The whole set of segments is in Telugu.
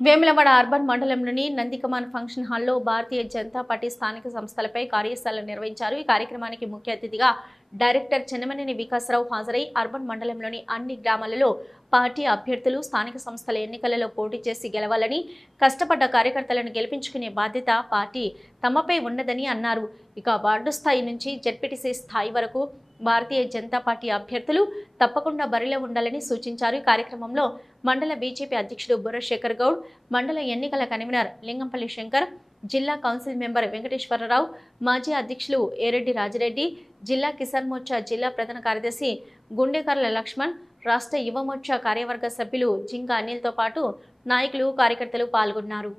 వేములవాడ అర్బన్ మండలంలోని నందికమాన్ ఫంక్షన్ హాల్లో భారతీయ జనతా పార్టీ స్థానిక సంస్థలపై కార్యశాల నిర్వహించారు। ఈ కార్యక్రమానికి ముఖ్య అతిథిగా డైరెక్టర్ చెన్నమనేని వికాసరావు హాజరై అర్బన్ మండలంలోని అన్ని గ్రామాలలో పార్టీ అభ్యర్థులు స్థానిక సంస్థల ఎన్నికలలో పోటీ చేసి గెలవాలని, కష్టపడ్డ కార్యకర్తలను గెలిపించుకునే బాధ్యత పార్టీ తమపై ఉన్నదని అన్నారు। ఇక వార్డు స్థాయి నుంచి జెడ్పీటీసీ స్థాయి వరకు భారతీయ జనతా పార్టీ అభ్యర్థులు తప్పకుండా బరిలో ఉండాలని సూచించారు। ఈ కార్యక్రమంలో మండల బీజేపీ అధ్యక్షుడు బుర్ర శేఖర్ గౌడ్, మండల ఎన్నికల కన్వీనర్ లింగంపల్లి శంకర్, జిల్లా కౌన్సిల్ మెంబర్ వెంకటేశ్వరరావు, మాజీ అధ్యక్షులు ఏరెడ్డి రాజిరెడ్డి, జిల్లా కిసాన్ మోర్చా జిల్లా ప్రధాన కార్యదర్శి గుండెకర్ల లక్ష్మణ్, రాష్ట్ర యువ మోర్చా కార్యవర్గ సభ్యులు జింక అనిల్తో పాటు నాయకులు కార్యకర్తలు పాల్గొన్నారు।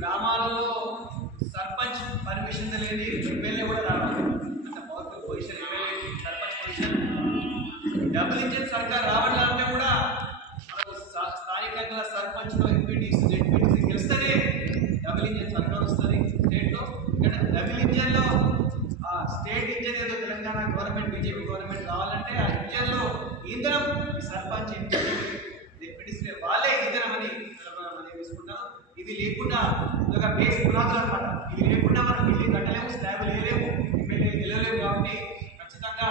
గ్రామాలలో సర్పంచ్ పర్మిషన్ లేని ఎమ్మెల్యే కూడా రావాలి, అంత powerful position MLA sarpanch position. Double engine సర్కార్ రావాలంటే కూడా మనకు స్థానికంగా సర్పంచ్ ఎంపీటీసీ జెడ్పీటీసీ గెలిస్తేనే డబుల్ ఇంజిన్ సర్కార్ వస్తుంది స్టేట్లో। ఇక్కడ డబుల్ ఇంజిన్లో ఆ స్టేట్ ఇంజిన్ ఏదో తెలంగాణ గవర్నమెంట్ బీజేపీ గవర్నమెంట్ కావాలంటే ఆ ఇంజిన్లో ఇంధనం సర్పంచ్ జెడ్పీటీసీ వాళ్ళే ఇంధనం అని తీసుకుంటారు। ఇది లేకుండా ఒక బేస్ పునాదులు అనమాట, ఇది లేకుండా మనం బిల్డింగ్ కట్టలేము, స్లాబ్ లేలేము, ఎమ్మెల్యే గెలవలేము। కాబట్టి ఖచ్చితంగా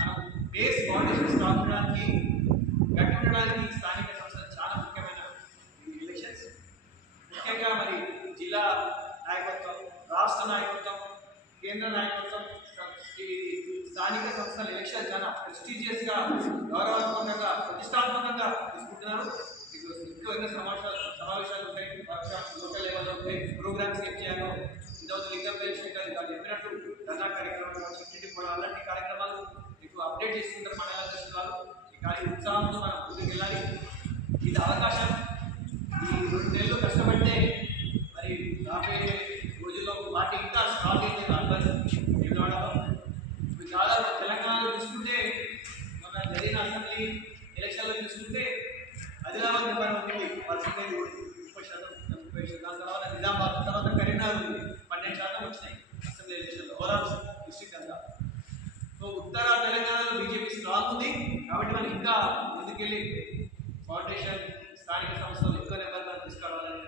మనం బేస్ ఫౌండేషన్ స్ట్రాంగ్ ఉండడానికి, గట్టి ఉండడానికి స్థానిక సంస్థలు చాలా ముఖ్యమైన ఎలక్షన్స్। ముఖ్యంగా మరి జిల్లా నాయకత్వం, రాష్ట్ర నాయకత్వం, కేంద్ర నాయకత్వం స్థానిక సంస్థల ఎలక్షన్ చాలా ప్రెస్టీజియస్గా, గౌరవాత్మకంగా, ప్రతిష్టాత్మకంగా తీసుకుంటున్నారు। ఎన్నో సమావేశాలు ఉంటాయి, వర్క్షాప్స్ లోకల్ లెవెల్లో ఉంటాయి, ప్రోగ్రామ్స్ ఏం చేయాలో ఇంతవరకు లింగంపల్లి శంకర్ గారు చెప్పినట్టు ధర్నా కార్యక్రమాలు, ఇంటికి కూడా అలాంటి కార్యక్రమాలు మీకు అప్డేట్ చేసుకుంటారు మండల అధ్యక్షులు వాళ్ళు। కానీ ఉత్సాహంతో మనం ముందుకు వెళ్ళాలి, ఇది అవకాశం। ఈ 2 నెలలు కష్టపడితే మరి రాబోయే రోజుల్లో పార్టీ ఇంకా స్ట్రాంగ్ అయితే వేములవాడలో దాదాపు తెలంగాణలో చూసుకుంటే మన జరిగిన అసెంబ్లీ ఎలక్షన్లో చూసుకుంటే ఆదిలాబాద్ నెంబర్ 1 పర్సెంటేజ్ 30%, దాని తర్వాత నిజామాబాద్, తర్వాత కరీంనగర్ 12% వచ్చినాయి అసెంబ్లీ ఎలక్షన్లో ఓవరాల్ డిస్ట్రిక్ట్ అంతా। సో ఉత్తర తెలంగాణలో బీజేపీ స్ట్రాంగ్ ఉంది కాబట్టి మనం ఇంకా ముందుకెళ్ళి ఫౌండేషన్ స్థానిక సంస్థలు ఎక్కువ నెంబర్లను తీసుకురావాలని